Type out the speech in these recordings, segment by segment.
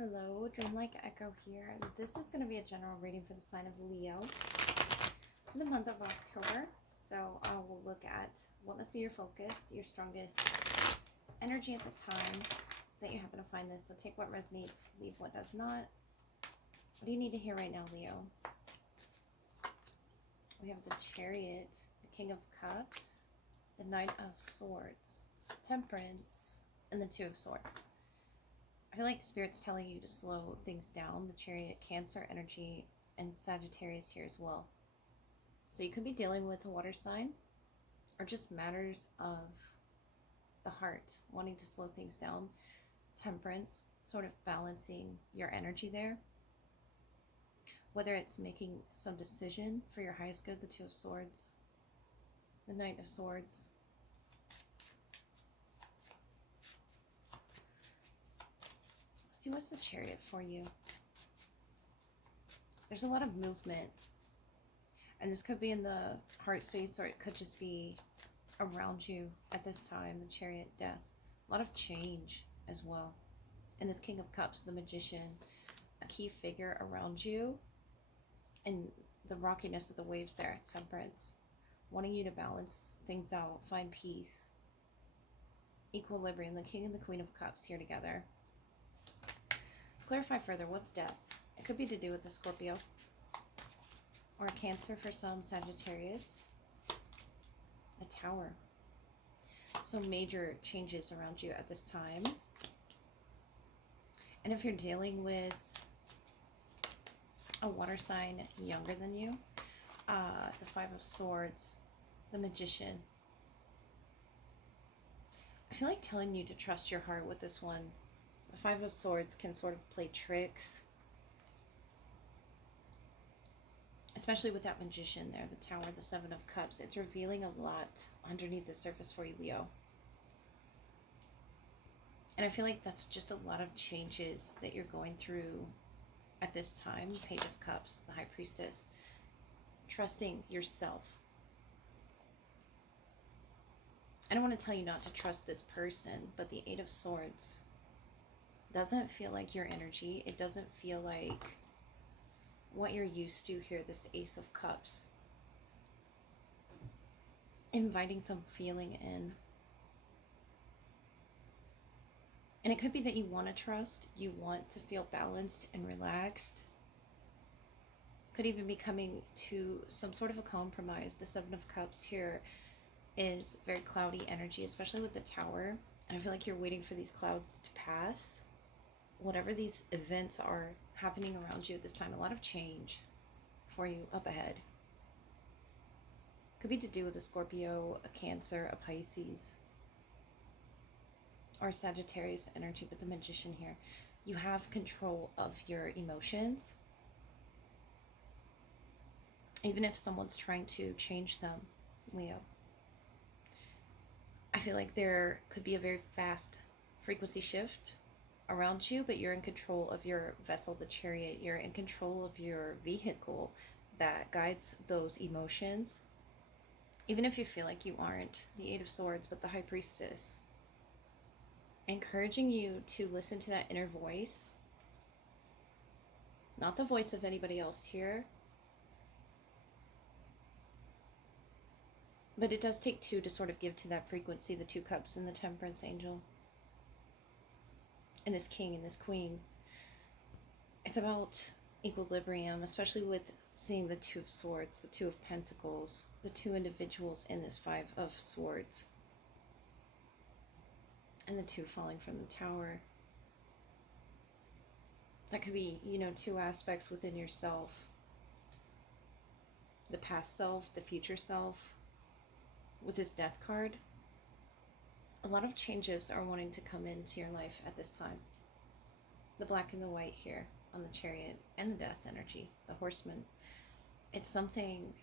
Hello, Dreamlike Echo here. This is going to be a general reading for the sign of Leo in the month of October. So I will look at what must be your focus, your strongest energy at the time that you happen to find this. So take what resonates, leave what does not. What do you need to hear right now, Leo? We have the Chariot, the King of Cups, the Knight of Swords, Temperance, and the Two of Swords. I feel like Spirit's telling you to slow things down. The Chariot, Cancer energy, and Sagittarius here as well. So you could be dealing with a water sign or just matters of the heart, wanting to slow things down. Temperance, sort of balancing your energy there. Whether it's making some decision for your highest good, the Two of Swords, the Knight of Swords. See, what's the Chariot for you? There's a lot of movement. And this could be in the heart space, or it could just be around you at this time. The Chariot, death. A lot of change as well. And this King of Cups, the Magician, a key figure around you. And the rockiness of the waves there, Temperance. Wanting you to balance things out, find peace. Equilibrium, the King and the Queen of Cups here together. Clarify further, what's death? It could be to do with the Scorpio or a Cancer for some, Sagittarius, a Tower. So major changes around you at this time. And if you're dealing with a water sign younger than you, the Five of Swords, the Magician. I feel like telling you to trust your heart with this one. The Five of Swords can sort of play tricks, especially with that Magician there, the Tower, the Seven of Cups. It's revealing a lot underneath the surface for you, Leo. And I feel like that's just a lot of changes that you're going through at this time. Page of Cups, the High Priestess. Trusting yourself. I don't want to tell you not to trust this person, but the Eight of Swords doesn't feel like your energy. It doesn't feel like what you're used to here, this Ace of Cups. Inviting some feeling in. And it could be that you want to trust, you want to feel balanced and relaxed. Could even be coming to some sort of a compromise. The Seven of Cups here is very cloudy energy, especially with the Tower. And I feel like you're waiting for these clouds to pass. Whatever these events are happening around you at this time, a lot of change for you up ahead. Could be to do with a Scorpio, a Cancer, a Pisces, or Sagittarius energy, but the Magician here. You have control of your emotions. Even if someone's trying to change them, Leo. I feel like there could be a very fast frequency shift around you, but you're in control of your vessel, the Chariot. You're in control of your vehicle that guides those emotions. Even if you feel like you aren't, the Eight of Swords, but the High Priestess. Encouraging you to listen to that inner voice. Not the voice of anybody else here. But it does take two to sort of give to that frequency, the Two Cups and the Temperance Angel. And this King and this Queen. It's about equilibrium, especially with seeing the Two of Swords, the Two of Pentacles, the two individuals in this Five of Swords. And the two falling from the Tower. That could be, you know, two aspects within yourself. The past self, the future self. With this Death card, a lot of changes are wanting to come into your life at this time. The black and the white here on the Chariot and the Death energy, the Horseman. It's something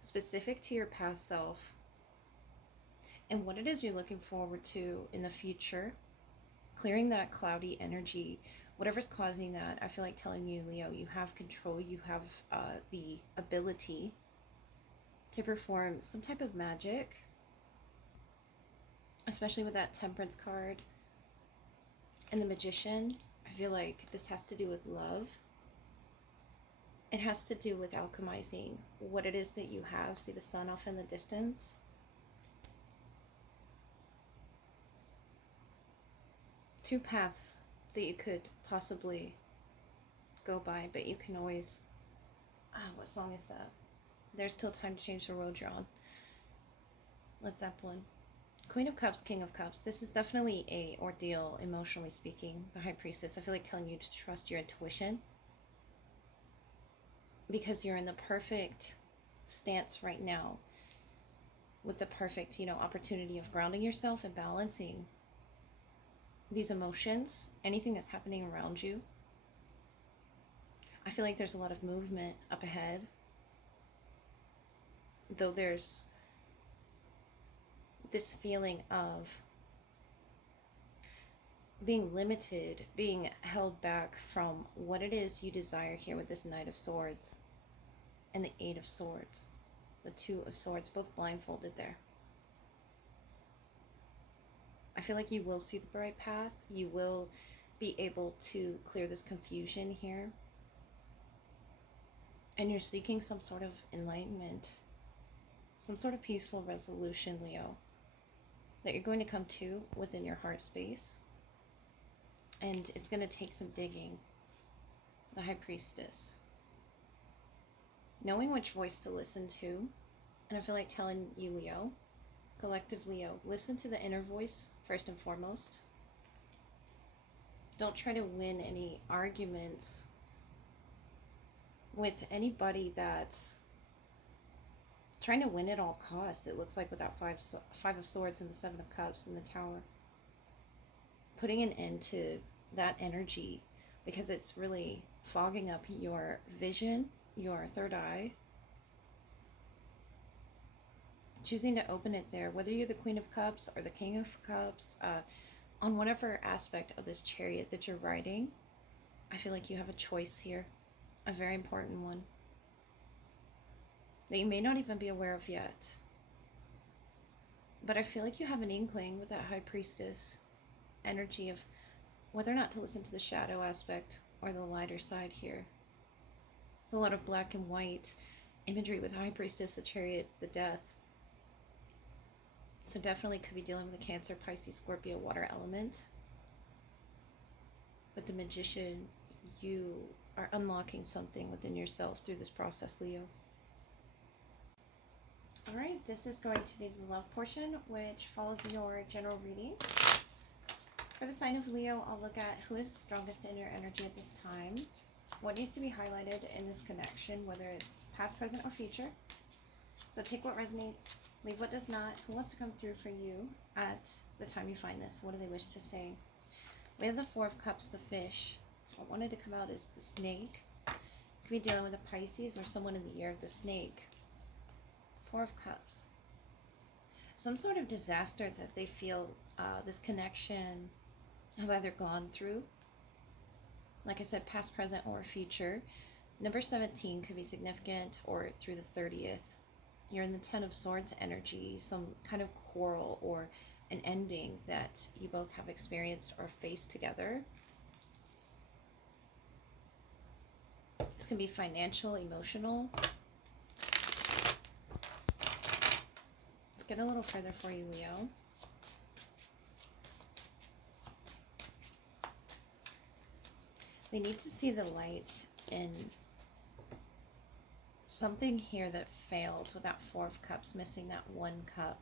specific to your past self and what it is you're looking forward to in the future. Clearing that cloudy energy, whatever's causing that. I feel like telling you, Leo, you have control, you have the ability to perform some type of magic, especially with that Temperance card and the Magician. I I feel like this has to do with love. It has to do with alchemizing what it is that you have. See the sun off in the distance? Two paths that you could possibly go by, but you can always... what song is that? There's still time to change the road you're on. Led Zeppelin. Queen of Cups, King of Cups. This is definitely a ordeal, emotionally speaking. The High Priestess, I feel like telling you to trust your intuition. Because you're in the perfect stance right now. With the perfect, opportunity of grounding yourself and balancing these emotions. Anything that's happening around you. I feel like there's a lot of movement up ahead. Though there's this feeling of being limited, being held back from what it is you desire here with this Knight of Swords and the Eight of Swords, the Two of Swords, both blindfolded there. I feel like you will see the bright path. You will be able to clear this confusion here. And you're seeking some sort of enlightenment, some sort of peaceful resolution, Leo, that you're going to come to within your heart space. And it's going to take some digging. The High Priestess. Knowing which voice to listen to. And I feel like telling you, Leo, collective Leo, listen to the inner voice first and foremost. Don't try to win any arguments with anybody that's trying to win at all costs. It looks like with that Five of Swords and the Seven of Cups in the Tower. Putting an end to that energy, because it's really fogging up your vision, your third eye. Choosing to open it there, whether you're the Queen of Cups or the King of Cups, on whatever aspect of this chariot that you're riding, I feel like you have a choice here, a very important one, that you may not even be aware of yet. But I feel like you have an inkling with that High Priestess energy of whether or not to listen to the shadow aspect or the lighter side here. There's a lot of black and white imagery with High Priestess, the Chariot, the Death. So definitely could be dealing with a Cancer, Pisces, Scorpio, water element. But the Magician, you are unlocking something within yourself through this process, Leo. Alright, this is going to be the love portion, which follows your general reading. For the sign of Leo, I'll look at who is the strongest in your energy at this time. What needs to be highlighted in this connection, whether it's past, present, or future. So take what resonates, leave what does not. Who wants to come through for you at the time you find this? What do they wish to say? We have the Four of Cups, the fish. What wanted to come out is the snake. Could be dealing with a Pisces or someone in the year of the snake. Four of Cups. Some sort of disaster that they feel this connection has either gone through. Like I said, past, present, or future. Number 17 could be significant, or through the 30th. You're in the Ten of Swords energy, some kind of quarrel or an ending that you both have experienced or faced together. This can be financial, emotional. Let's get a little further for you, Leo. They need to see the light in something here that failed with that Four of Cups, missing that one cup.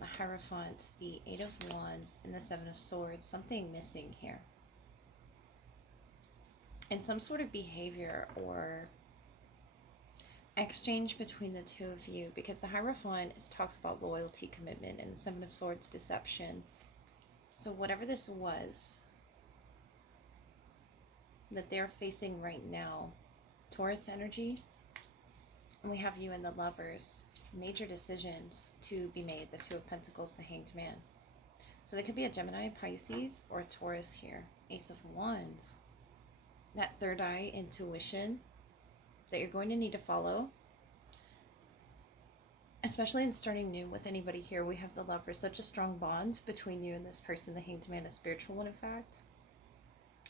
The Hierophant, the Eight of Wands, and the Seven of Swords. Something missing here. And some sort of behavior or exchange between the two of you, because the Hierophant talks about loyalty, commitment, and the Seven of Swords, deception. So whatever this was that they're facing right now, Taurus energy, and we have you in the Lovers, major decisions to be made, the Two of Pentacles, the Hanged Man. So there could be a Gemini, Pisces, or a Taurus here. Ace of Wands, that third eye intuition that you're going to need to follow, especially in starting new with anybody here. We have the Lovers, such a strong bond between you and this person, the Hanged Man, a spiritual one in fact.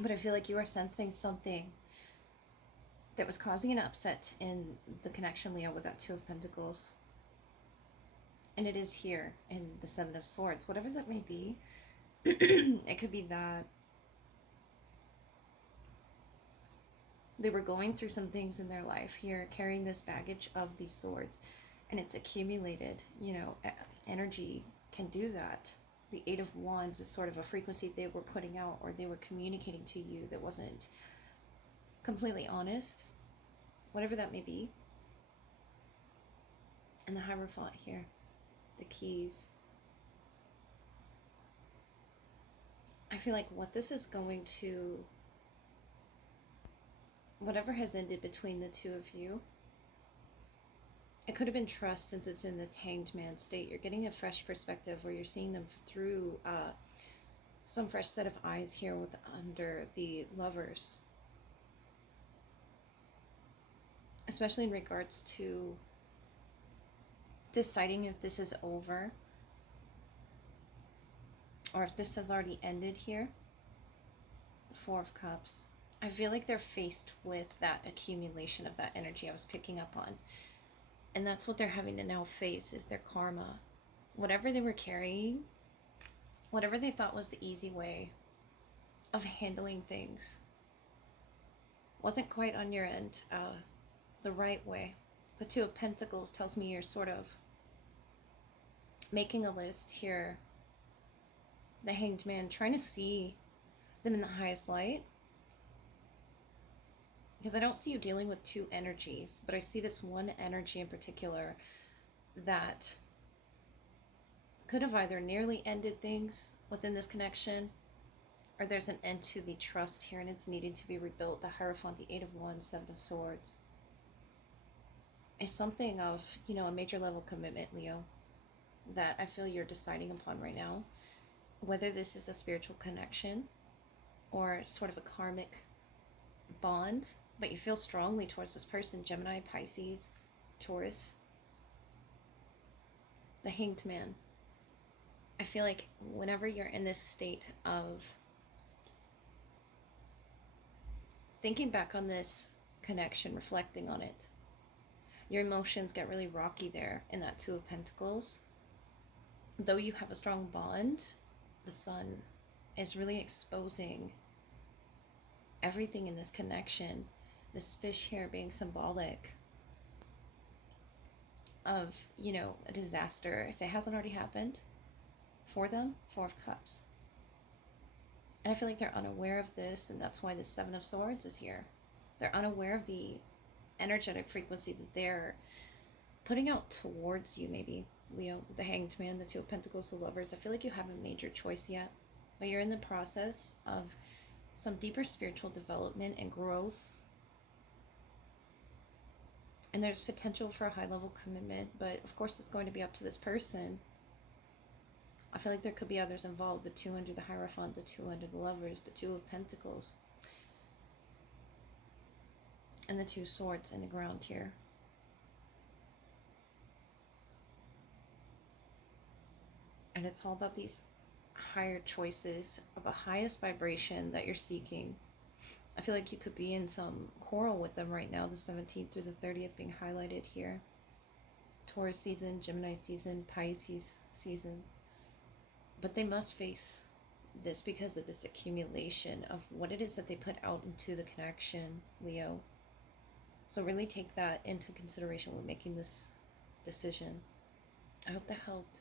But I feel like you are sensing something that was causing an upset in the connection, Leo, with that Two of Pentacles. And it is here in the Seven of Swords, whatever that may be. It could be that they were going through some things in their life here, carrying this baggage of these swords, and it's accumulated. You know, energy can do that. The Eight of Wands is sort of a frequency they were putting out, or they were communicating to you, that wasn't completely honest, whatever that may be. And the Hierophant here, the keys. I feel like what this is going to, whatever has ended between the two of you, it could have been trust, since it's in this Hanged Man state. You're getting a fresh perspective, where you're seeing them through some fresh set of eyes here with under the Lovers. Especially in regards to deciding if this is over, or if this has already ended here. The Four of Cups. I feel like they're faced with that accumulation of that energy I was picking up on. And that's what they're having to now face, is their karma. Whatever they were carrying, whatever they thought was the easy way of handling things, wasn't quite on your end the right way. The Two of Pentacles tells me you're sort of making a list here. The Hanged Man, trying to see them in the highest light. Because I don't see you dealing with two energies, but I see this one energy in particular that could have either nearly ended things within this connection, or there's an end to the trust here and it's needing to be rebuilt. The Hierophant, the Eight of Wands, Seven of Swords. It's something of, you know, a major level commitment, Leo, that I feel you're deciding upon right now. Whether this is a spiritual connection or sort of a karmic bond, but you feel strongly towards this person. Gemini, Pisces, Taurus. The Hanged Man. I feel like whenever you're in this state of thinking back on this connection, reflecting on it, your emotions get really rocky there in that Two of Pentacles. Though you have a strong bond, the Sun is really exposing everything in this connection. This fish here being symbolic of, you know, a disaster, if it hasn't already happened for them. Four of Cups. And I feel like they're unaware of this, and that's why the Seven of Swords is here. They're unaware of the energetic frequency that they're putting out towards you, maybe. Leo, the Hanged Man, the Two of Pentacles, the Lovers. I feel like you haven't made your choice yet, but you're in the process of some deeper spiritual development and growth. And there's potential for a high level commitment, but of course it's going to be up to this person. I feel like there could be others involved. The Two under the Hierophant, the Two under the Lovers, the Two of Pentacles, and the Two Swords in the ground here. And it's all about these higher choices of a highest vibration that you're seeking. I feel like you could be in some quarrel with them right now, the 17th through the 30th being highlighted here. Taurus season, Gemini season, Pisces season. But they must face this because of this accumulation of what it is that they put out into the connection, Leo. So really take that into consideration when making this decision. I hope that helped.